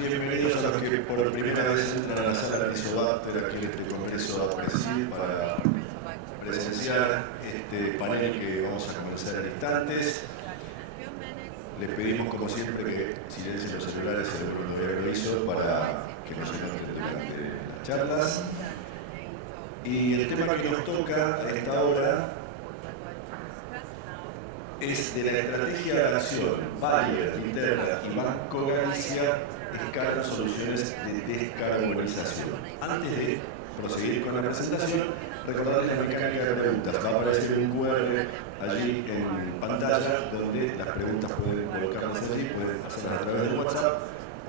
bienvenidos a los que por primera vez entran a la sala de Isobacter aquí en este Congreso APRESID para presenciar este panel que vamos a comenzar en instantes. Les pedimos, como siempre, que silencien los celulares, el gobierno lo hizo, para que no se noten durante las charlas. Y el tema que nos toca a esta hora es de la estrategia de acción. Bayer, Viterra y Banco Galicia escalan soluciones de descarbonización. Antes de proseguir con la presentación, recordarles la mecánica de preguntas. Va a aparecer un QR allí en pantalla donde las preguntas pueden colocarlas allí, pueden hacerlas a través de WhatsApp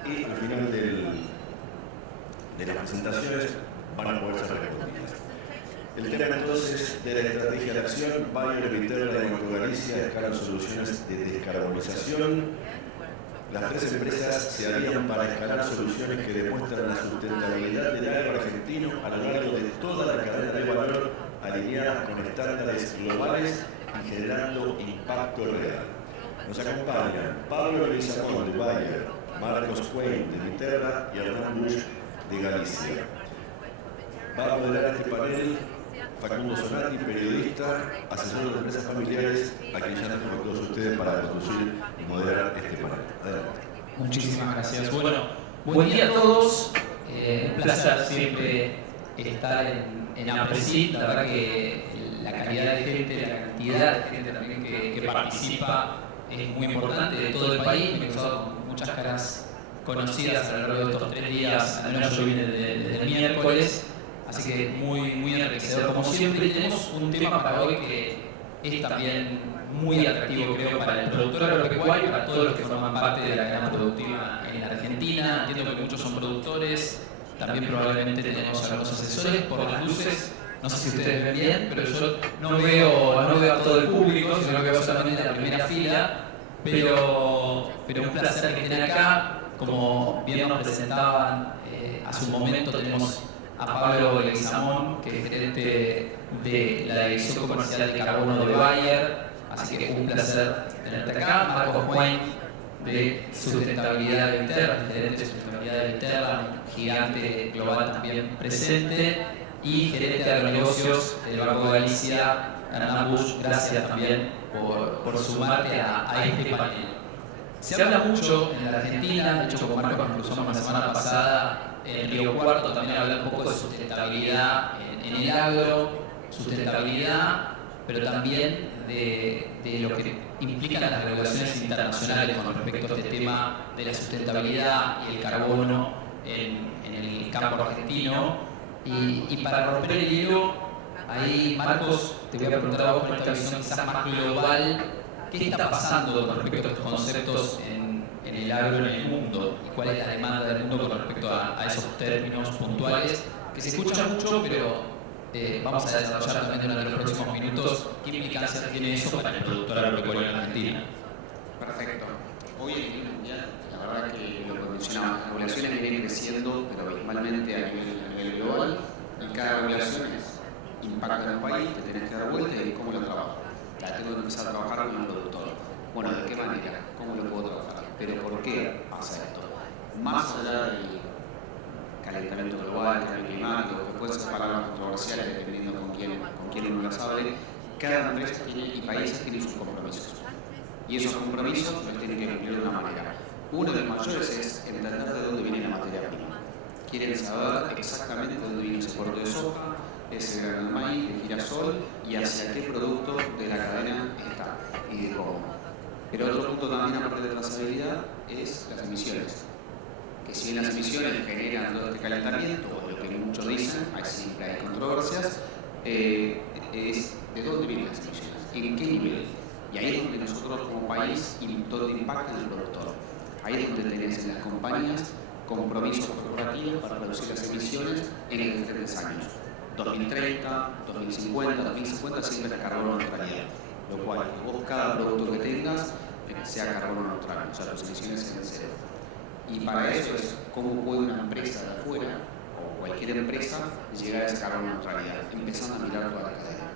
y al final de las presentaciones van a poder ser respondidas. El tema entonces de la estrategia de acción, Bayer, Viterra y Banco Galicia escalan soluciones de descarbonización. Las tres empresas se harían para escalar soluciones que demuestran la sustentabilidad del agro argentino a lo largo de toda la cadena de valor, alineadas con estándares globales y generando impacto real. Nos acompañan Pablo Leguizamón de Bayer, Marcos Quain de Viterra y Hernán Busch de Galicia. Va a moderar este panel Facundo Sonati, periodista, asesor de empresas familiares, a quien ya nos todos ustedes para conducir y moderar este panel. Adelante. Muchísimas gracias. Bueno, buen día a todos. Un placer siempre estar en APRESID. La verdad que la calidad de gente, la cantidad de gente también que participa es muy importante de todo el país. Me he cruzado con muchas caras conocidas a lo largo de estos 3 días. Al menos yo vine desde el miércoles. Así que muy enriquecedor. Como siempre, tenemos un tema para hoy que es también muy atractivo, creo, para el productor agropecuario y para todos los que forman parte de la cadena productiva en la Argentina. Entiendo que muchos son productores, también probablemente tenemos algunos asesores. Por las luces, no sé si ustedes ven bien, pero yo no veo a todo el público, sino que veo solamente la primera fila. Pero un placer que estén acá. Como bien nos presentaban hace un momento, tenemos a Pablo Leguizamón, que es gerente de la División Comercial de Carbono de Bayer. Así que un placer tenerte acá. Marcos Quain, de Sustentabilidad de Viterra, gerente de Sustentabilidad de Viterra, un gigante global también presente. Y gerente de agronegocios del Banco Galicia, Hernán Busch. Gracias también por sumarte a este panel. Se habla mucho en la Argentina, de hecho con Marcos nos cruzamos la semana pasada en Río Cuarto, también hablar un poco de sustentabilidad en el agro, sustentabilidad, pero también de lo que implican las regulaciones internacionales con respecto a este tema de la sustentabilidad y el carbono en el campo argentino. Y para romper el hielo, ahí Marcos, te voy a preguntar a vos con esta visión quizás más global, ¿qué está pasando con respecto a estos conceptos en el agro en el mundo? ¿Y cuál es la demanda del mundo con respecto a esos términos puntuales? Que se escuchan mucho, pero vamos a desarrollar también durante los próximos minutos qué implicancias tiene eso para el productor agropecuario en Argentina. Perfecto. Hoy en el mundial, la verdad que lo que mencionaba, las regulaciones vienen creciendo, pero abismalmente a nivel global, y cada regulación impacta en un país, te tenés que dar vuelta y cómo lo trabajas. La tengo que empezar a trabajar con un productor. Bueno, ¿de qué manera? ¿Cómo lo puedo trabajar? ¿Pero por qué pasa esto? Más allá del calentamiento global, cambio climático, que pueden ser palabras controversiales dependiendo con quién uno las hable, cada empresa y país tiene sus compromisos. Y esos compromisos los tienen que cumplir de una manera. Uno de los mayores es entender de dónde viene la materia prima. Quieren saber exactamente de dónde viene ese porto de soja, ese grano de maíz, de girasol y hacia qué producto de la cadena está y de cómo. Pero otro punto también aparte de trazabilidad es las emisiones. Que si bien las emisiones generan todo este calentamiento, o lo que muchos dicen, ahí siempre hay controversias, es de dónde vienen las emisiones, en qué nivel. Y ahí es donde nosotros como país, donde impacta en el productor. Ahí es donde tenés en las compañías compromisos corporativos para reducir las emisiones en los diferentes años. 2030, 2050, 2050 siempre es carbono neutralidad, lo cual vos cada producto que tengas sea carbono neutral, o sea, las emisiones sean cero. Y para eso es cómo puede una empresa de afuera o cualquier empresa llegar a esa carbono neutralidad, empezando a mirar toda la cadena.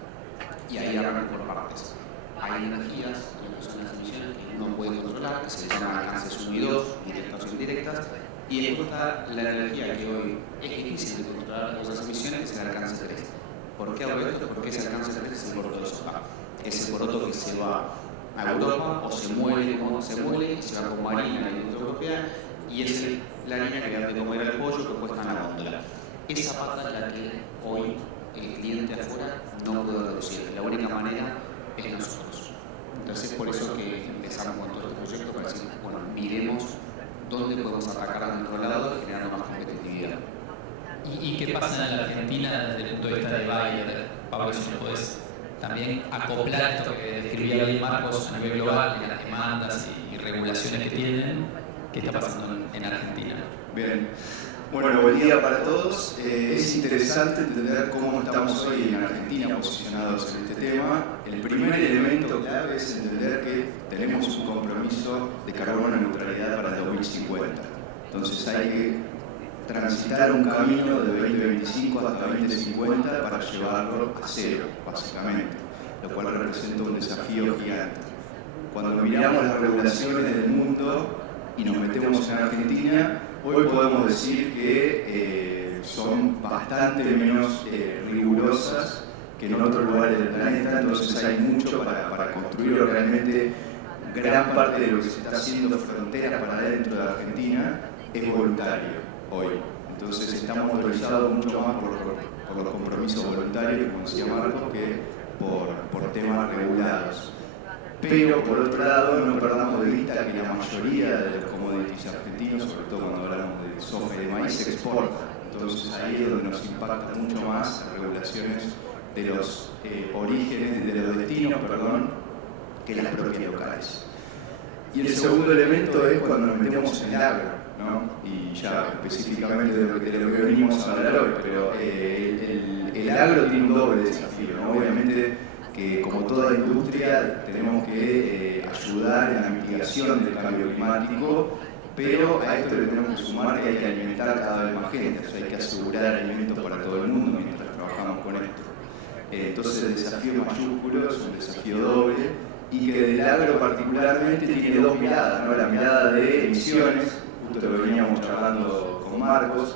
Y ahí arrancan por partes. Hay energías, lo que son las emisiones que uno puede controlar, que se llaman alcances 1 y 2, directas o indirectas, Y después está la energía que hoy es difícil de controlar esas emisiones, que es el alcance 3. ¿Por qué hablo de esto? Porque ese alcance 3 es el poroto de soja. Ese poroto que se va a Europa o se muele como se muele, se va con harina a la industria europea, y es la harina que da de comer al pollo que cuesta en la góndola. Esa pata es la que hoy el cliente afuera no puede reducir. La única manera es nosotros. Entonces es por eso que empezamos con todo este proyecto para decir, bueno, miremos dónde podemos atacar a nuestro lado generando más competitividad. ¿Y qué pasa en la Argentina desde el punto de vista de Bayer? Pablo, si nos podés también acoplar esto que describía bien Marcos a nivel global, de las demandas y regulaciones que tienen, ¿qué está pasando en Argentina? Bien. Bueno, buen día para todos. Es interesante entender cómo estamos hoy en Argentina posicionados en este tema. El primer elemento clave es entender que tenemos un compromiso de carbono neutralidad para el 2050. Entonces hay que transitar un camino de 2025 hasta 2050 para llevarlo a cero, básicamente, lo cual representa un desafío gigante. Cuando miramos las regulaciones del mundo y nos metemos en Argentina, hoy podemos decir que son bastante menos rigurosas que en otros lugares del planeta, entonces hay mucho para construir realmente. Gran parte de lo que se está haciendo frontera para dentro de Argentina es voluntario hoy. Entonces estamos autorizados mucho más por los compromisos voluntarios, como decía Marcos, que por temas regulados. Pero por otro lado, no perdamos de vista que la mayoría de los commodities argentinos, sobre todo cuando hablamos de soja y de maíz, se exporta. Entonces ahí es donde nos impacta mucho más las regulaciones de los orígenes, de los destinos, que las propias locales. Y el segundo elemento es cuando nos metemos en el agro, ¿no? Y ya específicamente de lo que venimos a hablar hoy, pero el agro tiene un doble desafío, ¿no? Obviamente que como toda industria tenemos que ayudar en la mitigación del cambio climático, pero a esto le tenemos que sumar que hay que alimentar cada vez más gente, o sea, hay que asegurar alimentos para todo el mundo mientras trabajamos con esto. Entonces el desafío mayúsculo es un desafío doble y que del agro particularmente tiene dos miradas, ¿no? La mirada de emisiones, justo lo veníamos charlando con Marcos.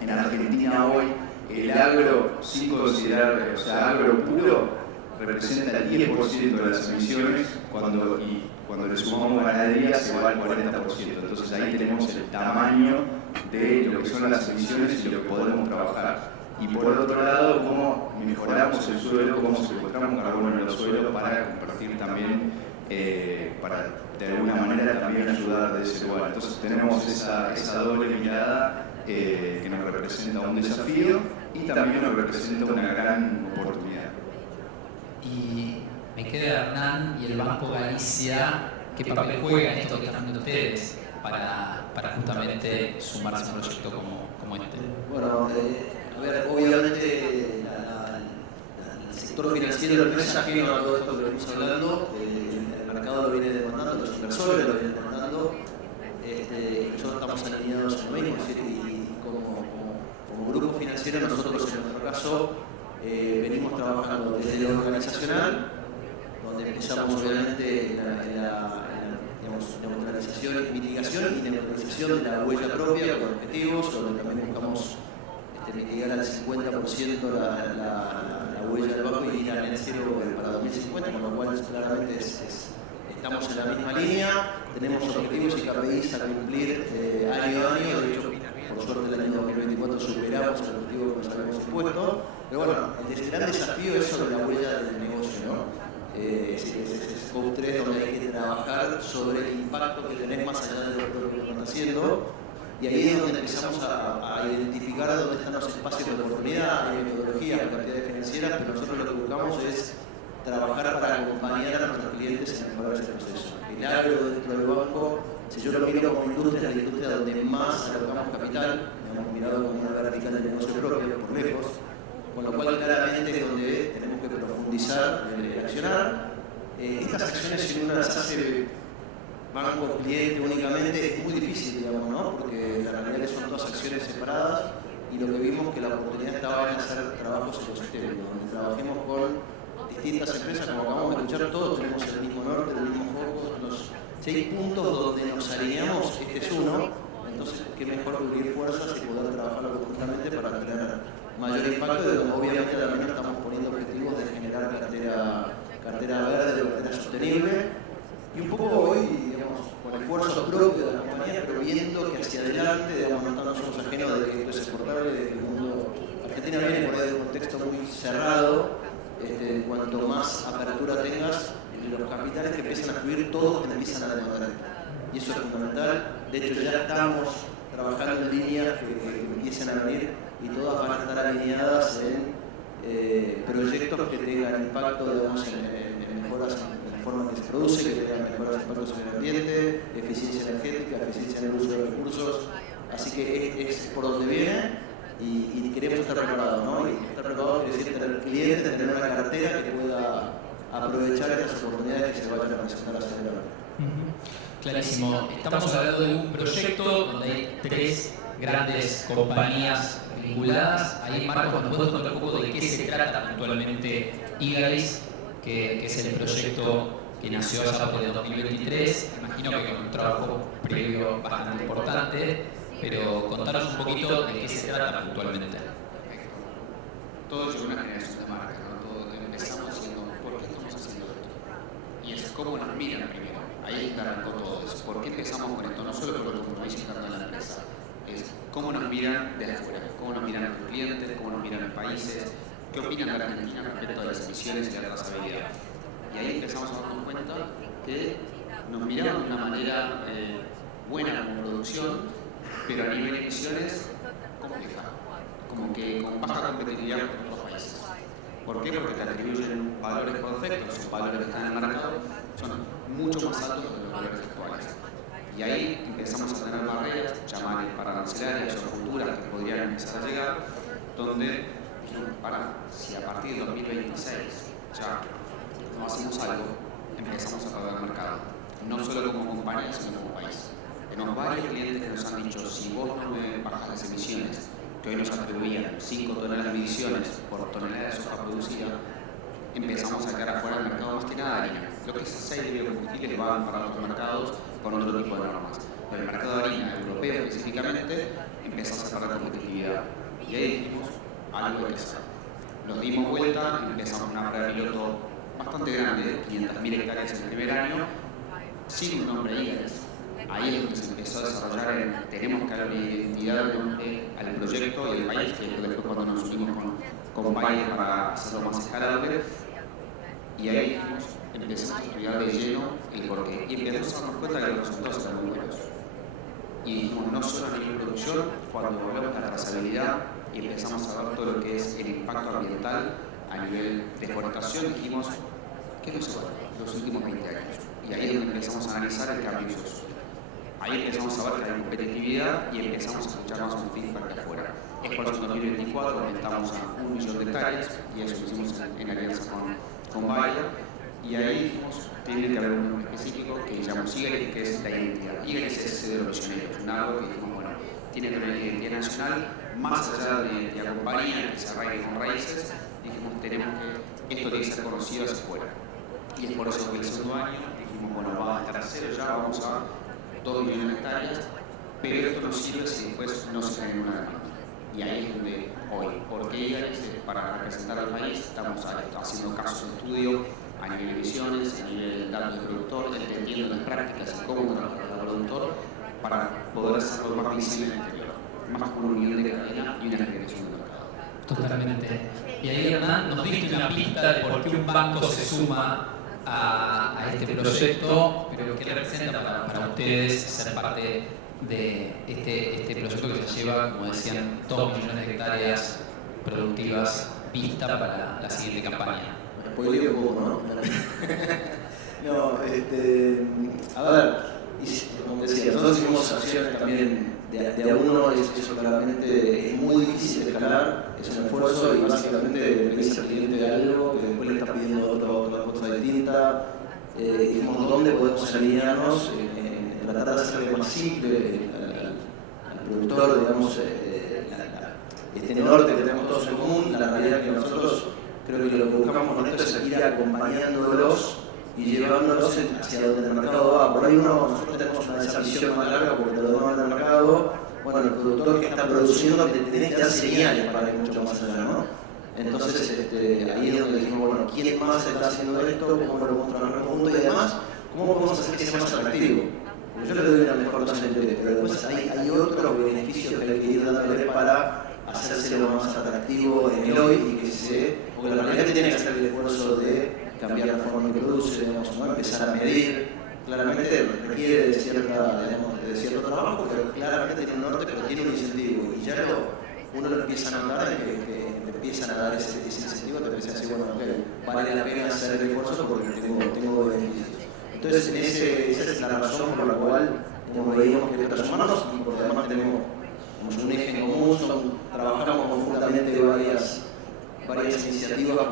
En Argentina hoy el agro, sin considerar, o sea, agro puro, representa el 10% de las emisiones, cuando le sumamos ganadería se va al 40%. Entonces ahí tenemos el tamaño de lo que son las emisiones y lo que podemos trabajar. Y por otro lado, cómo mejoramos el suelo, cómo secuestramos carbono en el suelo para compartir también, para de alguna manera también ayudar de ese lugar. Entonces tenemos esa doble mirada que nos representa un desafío y también nos representa una gran oportunidad. Y me queda Hernán y el Banco Galicia, ¿qué papel juega en esto que están viendo ustedes para justamente sumarse a un proyecto como este? Bueno, a ver, obviamente el sector financiero no es ajeno a todo esto que venimos hablando, el mercado lo viene demandando, los inversores lo vienen demandando, nosotros estamos alineados en lo mismo, es decir, y como grupo financiero nosotros en nuestro caso venimos trabajando desde lo organizacional, donde empezamos obviamente en la neutralización y mitigación y neutralización de la huella propia con objetivos, donde también buscamos mitigar al 50% la huella del banco y ir a net cero para 2050, con lo cual claramente estamos en la misma línea, tenemos objetivos y KPIs a cumplir año a año. De hecho, por suerte el año 2024 superamos el objetivo que nos habíamos impuesto, pero bueno, el gran desafío es sobre la huella del negocio, ¿no? Es Scope 3, donde hay que trabajar sobre el impacto que tenés más allá de lo que están haciendo. Y ahí es donde empezamos a identificar dónde están los espacios de oportunidad, hay metodologías, cantidades financieras, pero nosotros lo que buscamos es trabajar para acompañar a nuestros clientes en mejorar ese proceso. El agro dentro del banco, si yo lo miro como industria, es la industria donde más alocamos capital, hemos mirado como una vertical de negocio propio, por lejos, con lo cual claramente es donde tenemos que profundizar en accionar. Estas acciones, si uno las hace banco-cliente únicamente, es muy difícil, digamos, ¿no? Porque la realidad es que son todas acciones separadas y lo que vimos es que la oportunidad estaba en hacer trabajos ecosistémicos, donde trabajemos con distintas empresas, como acabamos de escuchar, todos tenemos el mismo norte, el mismo foco. Si hay puntos donde nos alineamos, este es uno. Entonces, qué mejor que unir fuerzas y poder trabajarlo conjuntamente para tener mayor impacto, y donde obviamente también estamos poniendo objetivos de generar cartera verde, cartera sostenible, y un poco hoy, digamos, con esfuerzo propio de la compañía, pero viendo que hacia adelante, digamos, no somos ajenos de que esto es exportable, de que el mundo, Argentina viene por ahí de un contexto muy cerrado. Cuanto más apertura tengas, los capitales que empiezan a fluir, todos te empiezan a demandar. Y eso es fundamental. De hecho, ya estamos trabajando en líneas que empiecen a venir y todas van a estar alineadas en proyectos que tengan impacto, digamos, en mejoras en la forma en que se produce, que tengan mejoras impactos en el ambiente, eficiencia energética, eficiencia en el uso de recursos. Así que es por donde viene. Y queremos estar preparados, ¿no? Y estar preparados quiere decir tener clientes, tener una cartera que pueda aprovechar estas oportunidades que se vayan a presentar hacia adelante. Clarísimo. Estamos hablando de un proyecto donde hay 3 grandes compañías vinculadas. Ahí, Marcos, ¿nos puedes contar un poco de qué se trata puntualmente Igalis, que es el proyecto que nació allá por el 2023? Imagino que con un trabajo previo bastante importante, pero contanos un poquito de qué se trata puntualmente. Todo es una generación de marca, ¿no? Todo empezamos diciendo, ¿por qué estamos haciendo esto? Y es cómo nos miran primero. Ahí arrancó todo eso. ¿Por qué empezamos con esto? No solo por el compromiso interno de la empresa, es cómo nos miran desde afuera, cómo nos miran los clientes, cómo nos miran los países, qué opinan de la Argentina respecto a las emisiones y la trazabilidad. Y ahí empezamos a darnos cuenta que nos miraban de una manera buena como producción, pero a nivel de emisiones compleja, como que con baja competitividad con otros países. ¿Por qué? Porque te atribuyen valores perfectos, son valores que están en el mercado, son mucho más altos que los valores actuales. Y ahí empezamos a tener barreras, llamadas arancelarias o futuras que podrían empezar a llegar, donde dijeron, si a partir de 2026 ya no hacemos algo, empezamos a perder el mercado, no solo como compañía, sino como país. Tenemos varios clientes que nos han dicho, si vos no me bajas las emisiones, que hoy nos atribuían 5 toneladas de emisiones por tonelada de soja producida, empezamos a quedar afuera del mercado más que nada de harina. Lo que es aceite de biocombustibles van para otros mercados con otro tipo de normas. Pero el mercado de harina europeo específicamente empezamos a perder competitividad. Y ahí dijimos, algo hay que hacer. Nos dimos vuelta, empezamos una prueba piloto bastante grande, 500.000 hectáreas en el primer año, sin un nombre Igalis. Ahí es donde se empezó a desarrollar tenemos que darle identidad al proyecto y al país, que es después cuando nos unimos con Bayer para hacerlo más escalable. Y ahí dijimos, empezamos a estudiar de lleno el porqué. Y empezamos a darnos cuenta que los resultados eran muy buenos. Y dijimos, no solo a nivel de producción, cuando volvemos a la trazabilidad y empezamos a ver todo lo que es el impacto ambiental a nivel de deforestación, dijimos, ¿qué nos ha pasado los últimos 20 años? Y ahí es donde empezamos a analizar el cambio de uso. Ahí empezamos a ver que hay competitividad y empezamos a escuchar más un feedback de afuera. Es por eso que en 2024 aumentamos a 1 millón de hectáreas y eso lo hicimos en alianza con Bayer. Y ahí dijimos, tiene que haber un específico que llamamos Igalis, que es la identidad. Igalis es ese de los misioneros, un algo que dijimos, bueno, tiene que haber una identidad nacional, más allá de la compañía que se arraigue con raíces, dijimos, tenemos que, esto tiene que ser conocido hacia afuera. Y es por eso que el segundo año dijimos, bueno, va a estar a cero, ya vamos a 2 millones de hectáreas, pero esto nos sirve si después no se genera una demanda. Y ahí es donde hoy, porque Igalis, para representar al país, estamos haciendo casos de estudio a nivel de emisiones, a nivel de datos de productor, entendiendo las prácticas y cómo trabajar el productor, para poder hacerlo más visible en el exterior, más como una unión de cadena y una generación de mercado. Totalmente. Y ahí, Hernán, nos diste una pista de por qué un banco se suma a este proyecto, pero ¿qué representa para ustedes ser parte de este proyecto que se lleva, como decían, 2 millones de hectáreas productivas vista para la siguiente campaña? Spoileo un poco, ¿no? No, a ver, como decía, nosotros hicimos acciones también de a uno, eso claramente es muy difícil de escalar, es un esfuerzo y básicamente le pedís al cliente algo que después le está pidiendo otra cosa distinta. Dijimos dónde podemos alinearnos, en tratar de hacerle más simple al productor, digamos, este norte que tenemos todos en común, la realidad que nosotros creo que lo que buscamos con esto es ir acompañándolos y llevándolos hacia donde el mercado va. Por ahí nosotros tenemos esa visión más larga porque te lo demanda el mercado. Bueno, el productor que está produciendo te tiene que dar señales para ir mucho más allá, ¿no? Entonces ahí es donde dijimos, bueno, ¿quién más está haciendo esto? ¿Cómo lo podemos trabajar juntos? Y además, ¿cómo podemos hacer que sea más atractivo? Porque yo le doy la mejor dosis de ustedes, pero después hay otros beneficios que hay que ir dándole para hacérselo más atractivo en el hoy y que porque la realidad es que tiene que hacer el esfuerzo de cambiar la forma en que produce, digamos, ¿no? Empezar a medir. Claramente requiere de cierto trabajo, pero claramente tiene un norte, pero tiene un incentivo. Y ya uno lo empieza a notar que te empiezan a dar ese incentivo, te empieza a decir, bueno, okay, vale la pena hacer el esfuerzo porque tengo beneficios. Entonces, esa es la razón por la cual veíamos que otros humanos, y porque además tenemos un eje en común, trabajamos conjuntamente varias iniciativas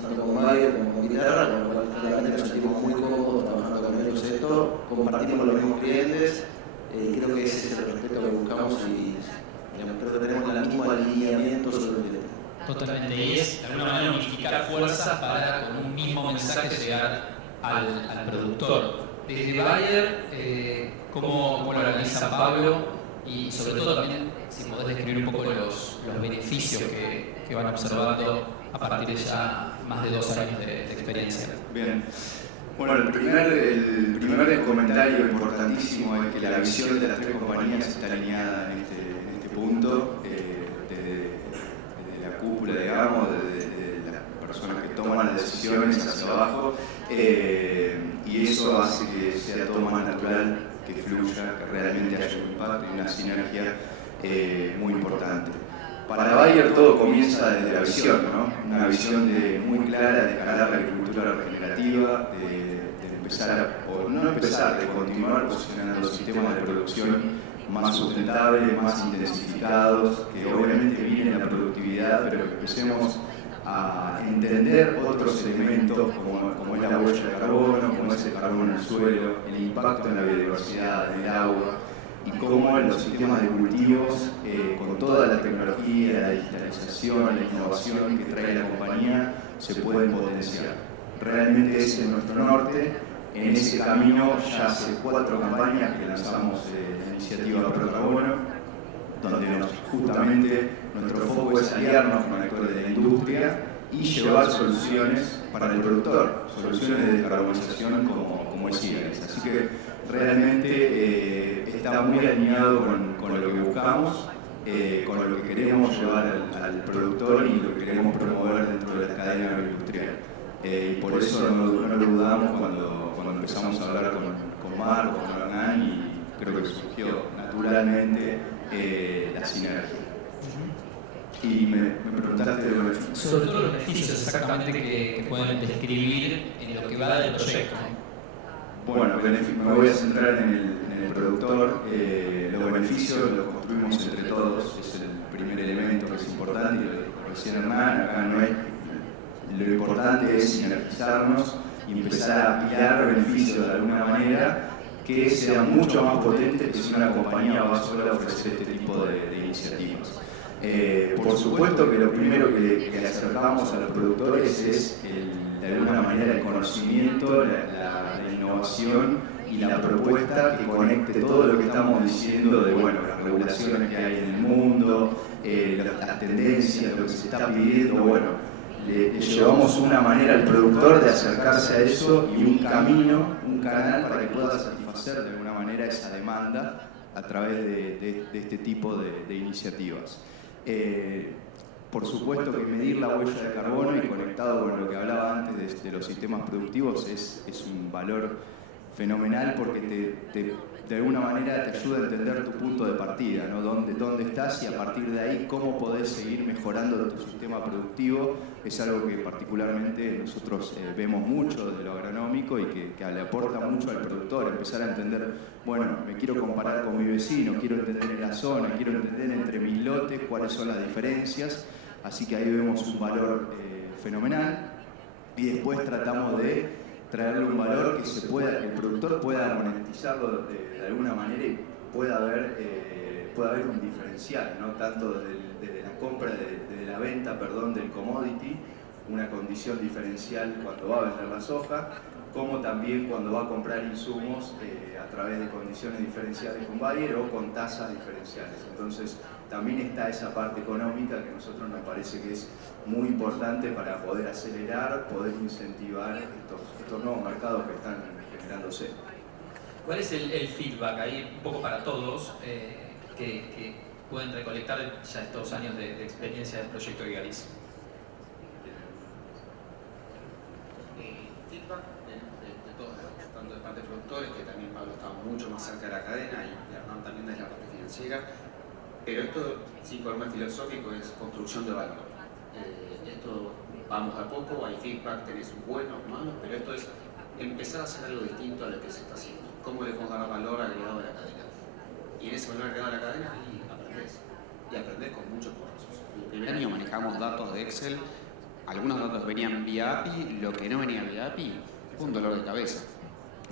tanto con Bayer como con Guitarra, con lo cual claramente nos sentimos muy cómodos trabajando con ellos esto, compartimos los mismos clientes, y creo que ese es el respeto que buscamos y creo que tenemos el mismo alineamiento sobre el cliente. Totalmente, y es de alguna manera unificar fuerzas para con un mismo mensaje llegar al productor. Desde Bayer, ¿cómo lo organiza Pablo? Y sobre todo también, si podés describir un poco los beneficios que van observando a partir de ya más de 2 años de experiencia. Bien. Bueno, el primer comentario importantísimo es que la visión de las 3 compañías está alineada en este punto, desde la cúpula, digamos, desde las personas que toman las decisiones hacia abajo, y eso hace que sea todo más natural, que fluya, que realmente haya un impacto y una sinergia muy importante. Para Bayer todo comienza desde la visión, ¿no? Una visión muy clara de encarar la agricultura regenerativa, de continuar posicionando los sistemas de producción más sustentables, más intensificados, que obviamente vienen la productividad, pero que empecemos a entender otros elementos como es la huella de carbono, como es el carbono en el suelo, el impacto en la biodiversidad, en el agua, y cómo los sistemas de cultivos, con toda la tecnología, la digitalización, la innovación que trae la compañía, se pueden potenciar. Realmente ese es nuestro norte. En ese camino ya hace 4 campañas que lanzamos la iniciativa Procarbono, donde justamente nuestro foco es aliarnos con actores de la industria y llevar soluciones para el productor, soluciones de descarbonización como es Cigarettes. Así que realmente está muy alineado con lo que buscamos, con lo que queremos llevar al productor y lo que queremos promover dentro de la cadena agroindustrial. Y por eso no lo dudamos cuando empezamos a hablar con Marco, con Hernán, y creo que surgió naturalmente la sinergia. Y me preguntaste de los beneficios. Sobre todo los beneficios exactamente que pueden describir en lo que va del proyecto. Bueno, me voy a centrar en el productor. Los beneficios los construimos entre todos, es el primer elemento que es importante, y lo dijo recién Hernán, acá no hay. Lo importante es sinergizarnos y empezar a ampliar beneficios de alguna manera que sean mucho más potentes que si una compañía va sola a ofrecer este tipo de iniciativas. Por supuesto que lo primero que acercamos a los productores es de alguna manera el conocimiento, la innovación y la propuesta que conecte todo lo que estamos diciendo de las regulaciones que hay en el mundo, las tendencias, lo que se está pidiendo. Le llevamos una manera al productor de acercarse a eso y un canal para que pueda satisfacer de alguna manera esa demanda a través de este tipo de iniciativas. Por supuesto que medir la huella de carbono y conectado con lo que hablaba antes de los sistemas productivos es un valor fenomenal porque de alguna manera te ayuda a entender tu punto de partida, ¿no? Dónde estás y a partir de ahí cómo podés seguir mejorando tu sistema productivo. Es algo que particularmente nosotros vemos mucho de lo agronómico y que le aporta mucho al productor, empezar a entender, me quiero comparar con mi vecino, quiero entender en la zona, quiero entender entre mis lotes cuáles son las diferencias, así que ahí vemos un valor fenomenal y después tratamos de traerle un valor que el productor pueda monetizarlo de alguna manera y pueda haber un diferencial, no tanto desde la compra, desde la venta, del commodity, una condición diferencial cuando va a vender la soja, como también cuando va a comprar insumos a través de condiciones diferenciales con Bayer o con tasas diferenciales. Entonces también está esa parte económica que a nosotros nos parece que es muy importante para poder acelerar, poder incentivar estos nuevos mercados que están generándose. ¿Cuál es el feedback ahí, un poco para todos, que pueden recolectar ya estos años de experiencia del proyecto Igaris? Feedback de todos lados, tanto de parte de productores, que también Pablo estaba mucho más cerca de la cadena, y Hernán también desde la parte financiera, pero esto, sin color filosófico, es construcción de valor. Esto vamos a poco, hay feedback, tenés buenos, malos, pero esto es empezar a hacer algo distinto a lo que se está haciendo. ¿Cómo le podemos dar valor agregado a la cadena? Y en ese valor agregado a la cadena aprendés. Y aprendés con muchos cursos. El primer año manejamos datos de Excel, algunos datos venían vía API, lo que no venía vía API fue un dolor de cabeza.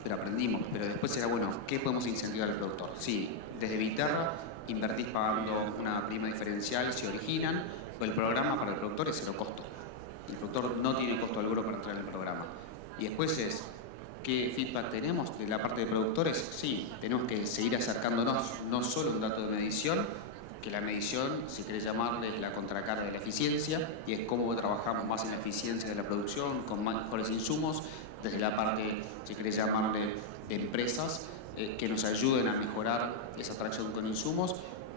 Pero aprendimos, pero después era bueno, ¿qué podemos incentivar al productor? Sí, desde Viterra invertís pagando una prima diferencial, se originan, o el programa para el productor es cero costo. El productor no tiene costo alguno para entrar en el programa. Y después es, ¿qué feedback tenemos de la parte de productores? Sí, tenemos que seguir acercándonos, no solo un dato de medición, que la medición, si querés llamarle, es la contracara de la eficiencia, y es cómo trabajamos más en la eficiencia de la producción, con mejores insumos, desde la parte, si querés llamarle, de empresas, que nos ayuden a mejorar esa atracción con insumos,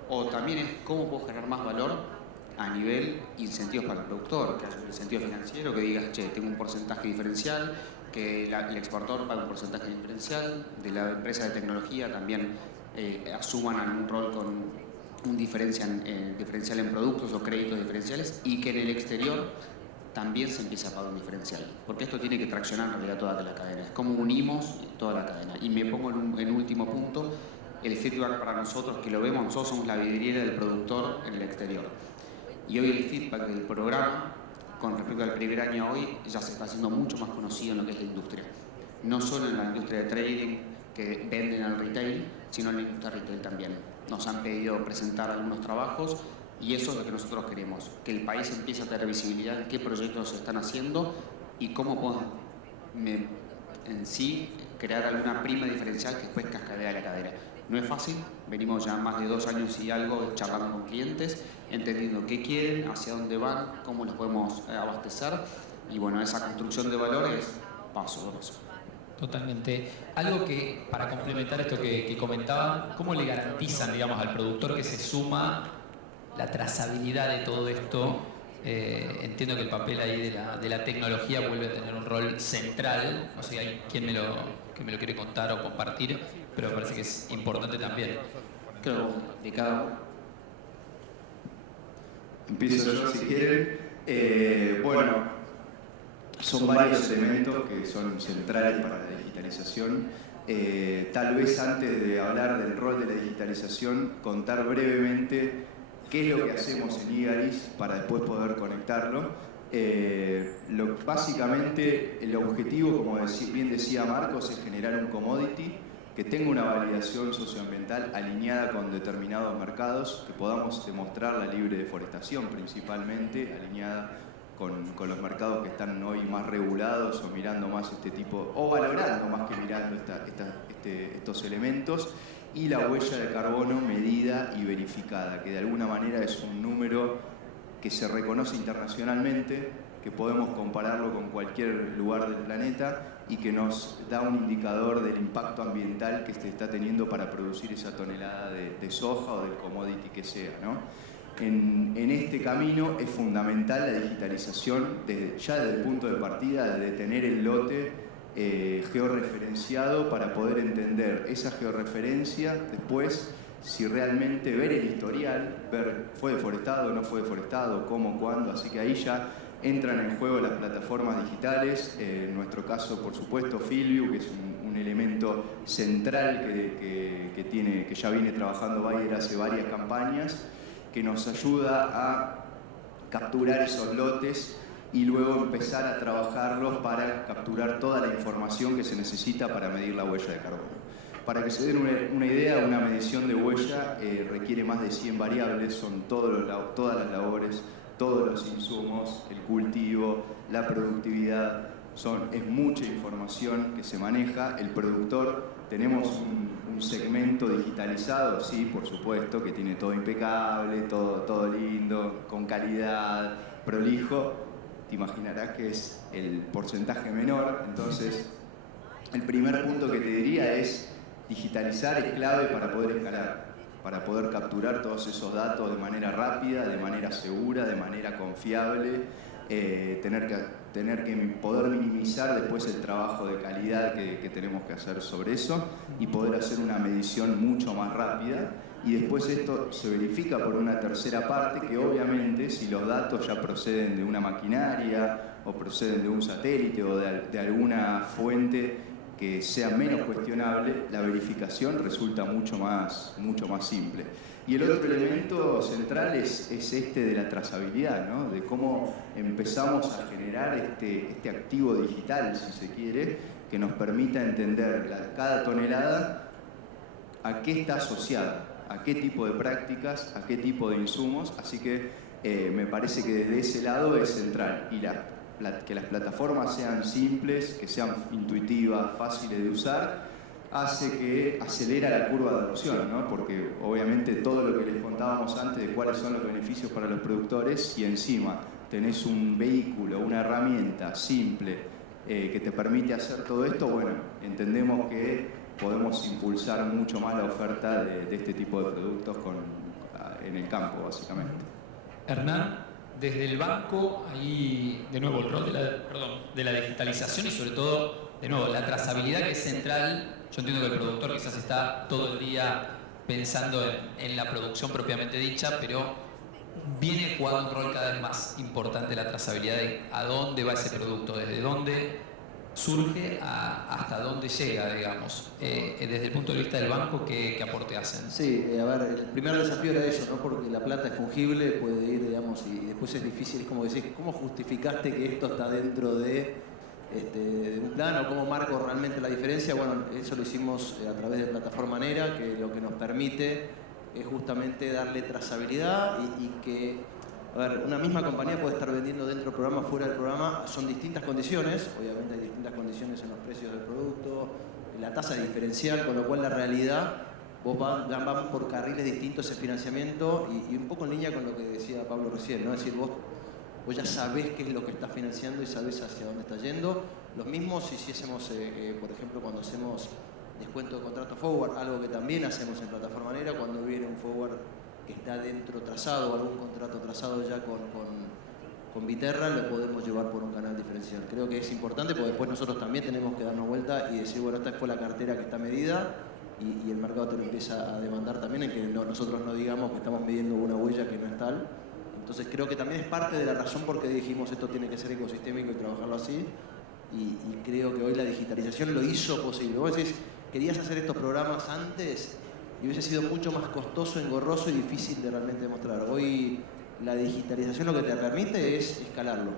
o también es cómo puedo generar más valor a nivel incentivos para el productor, que haya un incentivo financiero, que digas, che, tengo un porcentaje diferencial, que el exportador pague un porcentaje diferencial, de la empresa de tecnología también asuman algún rol con un diferencial en productos o créditos diferenciales, y que en el exterior también se empieza a pagar un diferencial, porque esto tiene que traccionar en realidad toda la cadena, es como unimos toda la cadena. Y me pongo en último punto, el feedback para nosotros, que lo vemos, nosotros somos la vidriera del productor en el exterior, y hoy el feedback del programa con respecto al primer año a hoy ya se está haciendo mucho más conocido en lo que es la industria, no solo en la industria de trading que venden al retail, sino en la industria retail también. Nos han pedido presentar algunos trabajos, y eso es lo que nosotros queremos, que el país empiece a tener visibilidad en qué proyectos se están haciendo y cómo podemos en sí crear alguna prima diferencial que después cascadea la cadena. No es fácil, venimos ya más de 2 años y algo charlando con clientes, entendiendo qué quieren, hacia dónde van, cómo los podemos abastecer, y bueno, esa construcción de valores paso a paso. Totalmente. Algo que, para complementar esto que comentaban, ¿cómo le garantizan, digamos, al productor que se suma la trazabilidad de todo esto? Entiendo que el papel ahí de la tecnología vuelve a tener un rol central, no sé si hay quien me lo quiere contar o compartir, pero me parece que es importante también. Creo de cada uno. Empiezo yo si quieren. Bueno, son varios elementos que son centrales para la digitalización. Tal vez antes de hablar del rol de la digitalización, contar brevemente qué es lo que hacemos en Igaris para después poder conectarlo. Básicamente el objetivo, como bien decía Marcos, es generar un commodity que tenga una validación socioambiental alineada con determinados mercados, que podamos demostrar la libre deforestación principalmente, alineada con los mercados que están hoy más regulados o mirando más este tipo, o valorando más que mirando estos elementos, y la huella de carbono medida y verificada, que de alguna manera es un número que se reconoce internacionalmente, que podemos compararlo con cualquier lugar del planeta y que nos da un indicador del impacto ambiental que se está teniendo para producir esa tonelada de soja o del commodity que sea, ¿no? En este camino es fundamental la digitalización ya desde el punto de partida de tener el lote georreferenciado para poder entender esa georreferencia, después si realmente ver el historial, ver fue deforestado, no fue deforestado, cómo, cuándo, así que ahí ya entran en juego las plataformas digitales, en nuestro caso por supuesto Fieldview, que es un elemento central que ya viene trabajando Bayer hace varias campañas, que nos ayuda a capturar esos lotes y luego empezar a trabajarlos para capturar toda la información que se necesita para medir la huella de carbono. Para que se den una idea, una medición de huella requiere más de 100 variables, son todas las labores, todos los insumos, el cultivo, la productividad, es mucha información que se maneja. El productor, tenemos un segmento digitalizado, sí, por supuesto, que tiene todo impecable, todo lindo, con calidad, prolijo. Te imaginarás que es el porcentaje menor. Entonces, el primer punto que te diría es digitalizar es clave para poder escalar, para poder capturar todos esos datos de manera rápida, de manera segura, de manera confiable, tener que poder minimizar después el trabajo de calidad que tenemos que hacer sobre eso y poder hacer una medición mucho más rápida. Y después esto se verifica por una tercera parte que obviamente si los datos ya proceden de una maquinaria o proceden de un satélite o de alguna fuente que sea menos cuestionable, la verificación resulta mucho más simple. Y el otro elemento central es este de la trazabilidad, ¿no? De cómo empezamos a generar este activo digital, si se quiere, que nos permita entender cada tonelada a qué está asociada, a qué tipo de prácticas, a qué tipo de insumos. Así que me parece que desde ese lado es central. Y que las plataformas sean simples, que sean intuitivas, fáciles de usar, hace que acelera la curva de adopción, ¿no? Porque obviamente todo lo que les contábamos antes de cuáles son los beneficios para los productores, si encima tenés un vehículo, una herramienta simple que te permite hacer todo esto, bueno, entendemos que podemos impulsar mucho más la oferta de este tipo de productos en el campo, básicamente. Hernán, desde el banco, ahí de nuevo el rol de la digitalización y sobre todo, de nuevo, la trazabilidad que es central. Yo entiendo que el productor quizás está todo el día pensando en la producción propiamente dicha, pero viene jugando un rol cada vez más importante la trazabilidad de a dónde va ese producto, desde dónde surge hasta dónde llega, digamos. Desde el punto de vista del banco, ¿qué aporte hacen? Sí, a ver, el primer desafío era eso, ¿no? Porque la plata es fungible, puede ir, digamos, y después es difícil, es como decir, ¿cómo justificaste que esto está dentro de un plan o cómo marco realmente la diferencia? Bueno, eso lo hicimos a través de Plataforma Nera, que lo que nos permite es justamente darle trazabilidad y que, a ver, una misma compañía puede estar vendiendo dentro del programa, fuera del programa, son distintas condiciones, obviamente hay distintas condiciones en los precios del producto, la tasa diferencial, con lo cual la realidad, vos van por carriles distintos ese financiamiento y un poco en línea con lo que decía Pablo recién, ¿no? Es decir, vos ya sabés qué es lo que estás financiando y sabés hacia dónde está yendo. Lo mismo si hiciésemos, por ejemplo, cuando hacemos descuento de contrato forward, algo que también hacemos en Plataforma Nera, cuando viene un forward que está dentro trazado o algún contrato trazado ya con Viterra, lo podemos llevar por un canal diferencial. Creo que es importante porque después nosotros también tenemos que darnos vuelta y decir, bueno, esta fue la cartera que está medida y el mercado te lo empieza a demandar también en que nosotros no digamos que estamos midiendo una huella que no es tal. Entonces creo que también es parte de la razón por qué dijimos esto tiene que ser ecosistémico y trabajarlo así y creo que hoy la digitalización lo hizo posible. Vos decís, querías hacer estos programas antes y hubiese sido mucho más costoso, engorroso y difícil de realmente demostrar. Hoy la digitalización lo que te permite es escalarlo,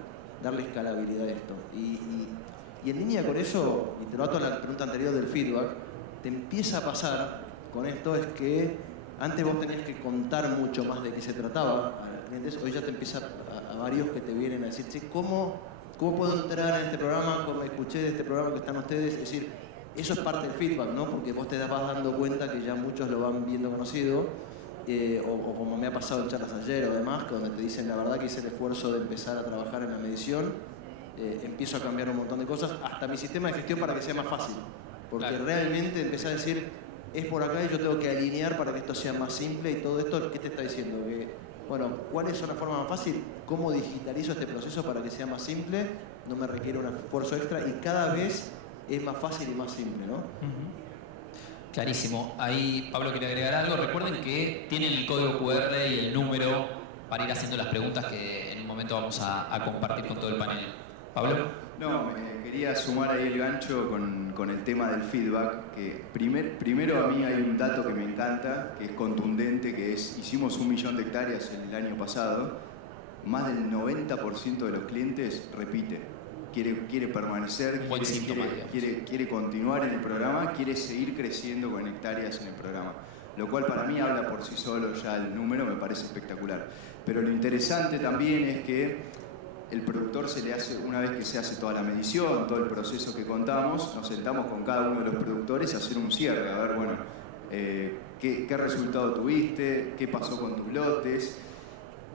darle escalabilidad a esto. Y en línea con eso, y te lo ato a la pregunta anterior del feedback, te empieza a pasar con esto es que antes vos tenías que contar mucho más de qué se trataba a los clientes, hoy ya te empieza a varios que te vienen a decir, che, ¿cómo puedo entrar en este programa? ¿Cómo escuché de este programa que están ustedes? Es decir, eso es parte del feedback, ¿no? Porque vos te vas dando cuenta que ya muchos lo van viendo conocido, o como me ha pasado en charlas ayer o demás, donde te dicen la verdad que hice el esfuerzo de empezar a trabajar en la medición, empiezo a cambiar un montón de cosas, hasta mi sistema de gestión para que sea más fácil. Porque claro, realmente empecé a decir, es por acá y yo tengo que alinear para que esto sea más simple y todo esto, ¿qué te está diciendo? Que, bueno, ¿cuál es una forma más fácil? ¿Cómo digitalizo este proceso para que sea más simple? No me requiere un esfuerzo extra y cada vez es más fácil y más simple, ¿no? Clarísimo. Ahí Pablo quiere agregar algo. Recuerden que tienen el código QR y el número para ir haciendo las preguntas que en un momento vamos a compartir con todo el panel. ¿Pablo? No, me quería sumar ahí el gancho con el tema del feedback, que primero a mí hay un dato que me encanta, que es contundente, que es, hicimos 1 millón de hectáreas el año pasado, más del 90% de los clientes repite. Quiere permanecer, quiere continuar en el programa, quiere seguir creciendo con hectáreas en el programa. Lo cual para mí habla por sí solo, ya el número me parece espectacular. Pero lo interesante también es que el productor se le hace, una vez que se hace toda la medición, todo el proceso que contamos, nos sentamos con cada uno de los productores a hacer un cierre, a ver, bueno, qué resultado tuviste, qué pasó con tus lotes.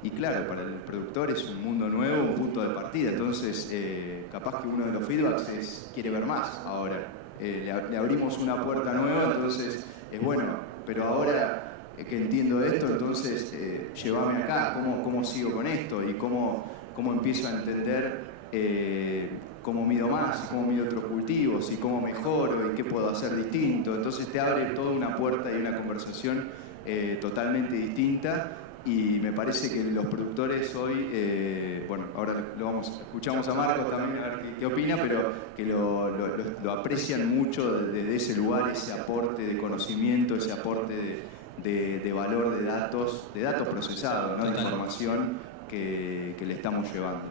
Y claro, para el productor es un mundo nuevo, un punto de partida, entonces capaz que uno de los feedbacks es quiere ver más ahora. Le abrimos una puerta nueva, entonces es bueno, pero ahora que entiendo esto, entonces llévame acá, ¿cómo sigo con esto? Y cómo empiezo a entender cómo mido más, y cómo mido otros cultivos, y cómo mejoro, y qué puedo hacer distinto. Entonces te abre toda una puerta y una conversación totalmente distinta. Y me parece que los productores hoy, bueno, ahora escuchamos a Marcos también a ver qué opina, pero que lo aprecian mucho desde ese lugar, ese aporte de conocimiento, ese aporte de valor de datos procesados, ¿no? De información que le estamos llevando.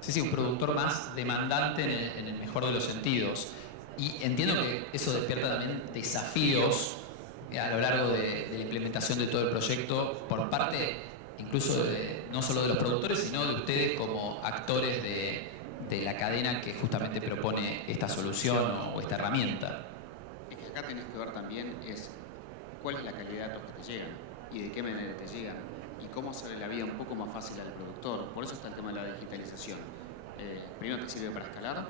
Sí, un productor más demandante en el mejor de los sentidos. Y entiendo que eso despierta también desafíos a lo largo de la implementación de todo el proyecto por parte incluso no solo de los productores, sino de ustedes como actores de la cadena que justamente propone esta solución o esta herramienta. Es que acá tenés que ver también cuál es la calidad de datos que te llegan y de qué manera te llegan y cómo hacerle la vida un poco más fácil al productor. Por eso está el tema de la digitalización. Primero te sirve para escalar,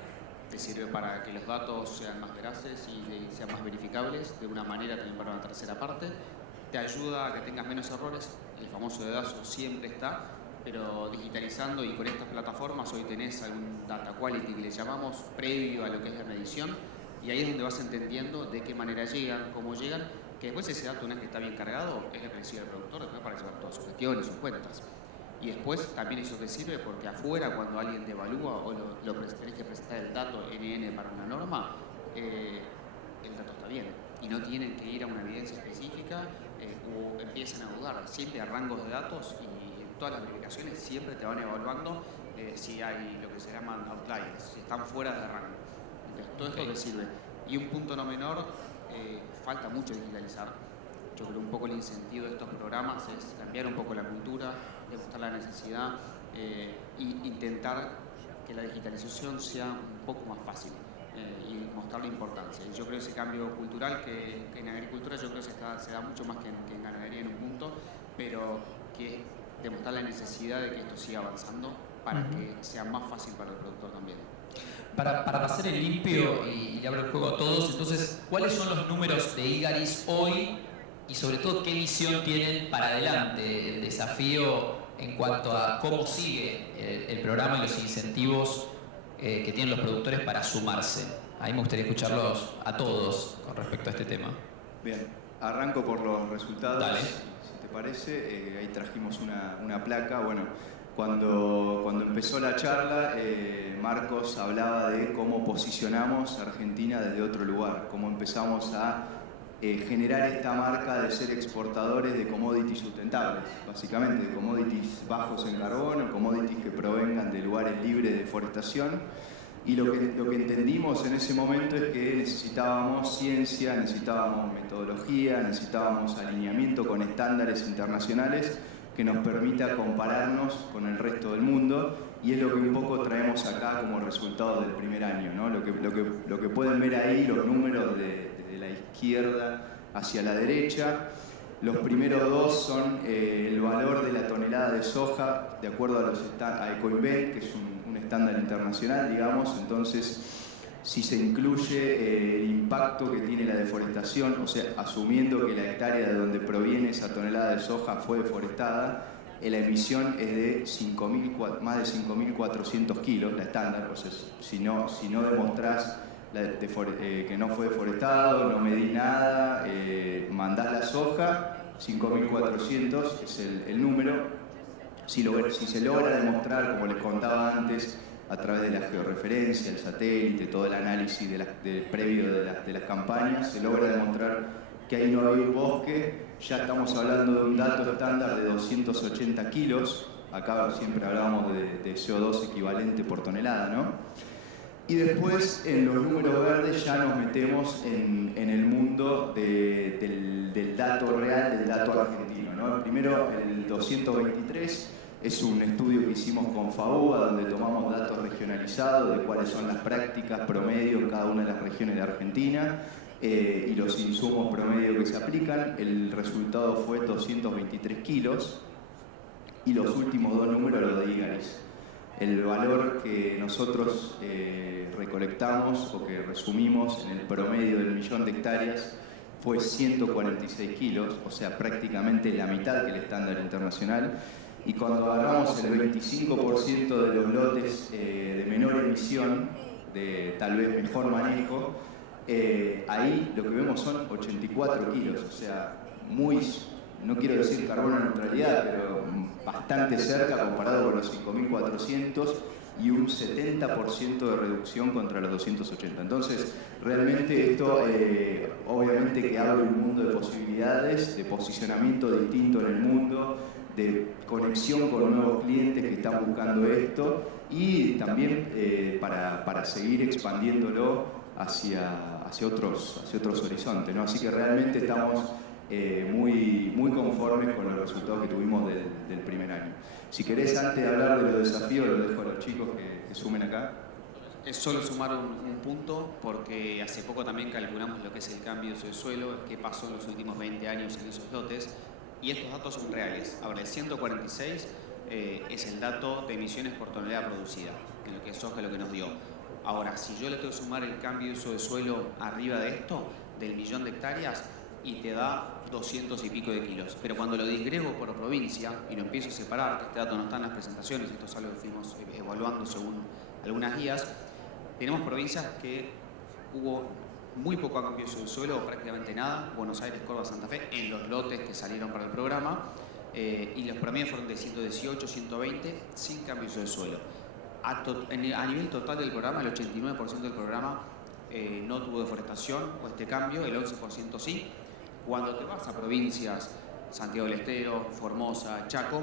te sirve para que los datos sean más veraces y sean más verificables de una manera también para una tercera parte. Te ayuda a que tengas menos errores, el famoso dedazo siempre está, pero digitalizando y con estas plataformas hoy tenés algún data quality que le llamamos previo a lo que es la medición y ahí es donde vas entendiendo de qué manera llegan, cómo llegan, que después ese dato una vez que está bien cargado es el precio del productor después para llevar todas sus gestiones, sus cuentas. Y después también eso te sirve porque afuera cuando alguien te evalúa o tenés que presentar el dato NN para una norma, el dato está bien y no tienen que ir a una evidencia específica o empiezan a dudar. Siempre a rangos de datos y en todas las verificaciones siempre te van evaluando si hay lo que se llaman outliers, si están fuera de rango. Entonces todo esto te sirve. Y un punto no menor, falta mucho digitalizar. Yo creo que un poco el incentivo de estos programas es cambiar un poco la cultura, demostrar la necesidad e intentar que la digitalización sea un poco más fácil y mostrar la importancia. Y yo creo que ese cambio cultural que en agricultura yo creo que se da mucho más que en ganadería en un punto, pero que es demostrar la necesidad de que esto siga avanzando para que sea más fácil para el productor también. Para pasar el limpio y abrir el juego a todos, entonces, ¿cuáles son los números de Igaris hoy y sobre todo qué visión tienen para adelante, el desafío en cuanto a cómo sigue el programa y los incentivos que tienen los productores para sumarse? Ahí me gustaría escucharlos a todos con respecto a este tema. Bien, arranco por los resultados. Dale. Si te parece, ahí trajimos una placa. Bueno, cuando empezó la charla, Marcos hablaba de cómo posicionamos a Argentina desde otro lugar, cómo empezamos a generar esta marca de ser exportadores de commodities sustentables, básicamente de commodities bajos en carbono, commodities que provengan de lugares libres de deforestación. Y lo que entendimos en ese momento es que necesitábamos ciencia, necesitábamos metodología, necesitábamos alineamiento con estándares internacionales que nos permita compararnos con el resto del mundo, y es lo que un poco traemos acá como resultado del primer año, ¿no? Lo que pueden ver ahí, los números de la izquierda hacia la derecha. Los primeros dos son el valor de la tonelada de soja de acuerdo a Ecoinvent, que es un estándar internacional, digamos. Entonces, si se incluye el impacto que tiene la deforestación, o sea, asumiendo que la hectárea de donde proviene esa tonelada de soja fue deforestada, la emisión es de más de 5.400 kilos, la estándar. O sea, si no demostrás que no fue deforestado, no medí nada, mandás la soja, 5.400 es el número. Si se logra demostrar, como les contaba antes, a través de la georreferencia, el satélite, todo el análisis previo de las campañas, se logra demostrar que ahí no hay un bosque, ya estamos hablando de un dato estándar de 280 kilos, acá siempre hablábamos de CO2 equivalente por tonelada, ¿no? Y después, en los números verdes, ya nos metemos en el mundo del dato real, del dato argentino, ¿no? Primero, el 223 Es un estudio que hicimos con FAUBA, donde tomamos datos regionalizados de cuáles son las prácticas promedio en cada una de las regiones de Argentina y los insumos promedio que se aplican. El resultado fue 223 kilos y los últimos dos números los de Igaris. El valor que nosotros recolectamos o que resumimos en el promedio del 1.000.000 de hectáreas fue 146 kilos, o sea, prácticamente la mitad que el estándar internacional. Y cuando agarramos el 25% de los lotes de menor emisión, de tal vez mejor manejo, ahí lo que vemos son 84 kilos, o sea, muy, no quiero decir carbono neutralidad, pero bastante cerca comparado con los 5.400 y un 70% de reducción contra los 280. Entonces, realmente esto obviamente que abre un mundo de posibilidades, de posicionamiento distinto en el mundo, de conexión con nuevos clientes que están buscando esto y también para seguir expandiéndolo hacia otros horizontes, ¿no? Así que realmente estamos muy conformes con los resultados que tuvimos del primer año. Si querés, antes de hablar de los desafíos, lo dejo a los chicos que sumen acá. Es solo sumar un punto, porque hace poco también calculamos lo que es el cambio de uso de suelo, qué pasó en los últimos 20 años en esos lotes, y estos datos son reales. Ahora, el 146 es el dato de emisiones por tonelada producida, que es lo que soja lo que nos dio. Ahora, si yo le tengo que sumar el cambio de uso de suelo arriba de esto, del 1.000.000 de hectáreas, y te da 200 y pico de kilos. Pero cuando lo disgrego por provincia y lo empiezo a separar, que este dato no está en las presentaciones, esto es algo que fuimos evaluando según algunas guías, tenemos provincias que hubo muy poco cambio de uso del suelo, o prácticamente nada, Buenos Aires, Córdoba, Santa Fe, en los lotes que salieron para el programa, y los promedios fueron de 118, 120, sin cambio de uso del suelo. A nivel total del programa, el 89% del programa no tuvo deforestación o este cambio, el 11% sí. Cuando te vas a provincias, Santiago del Estero, Formosa, Chaco,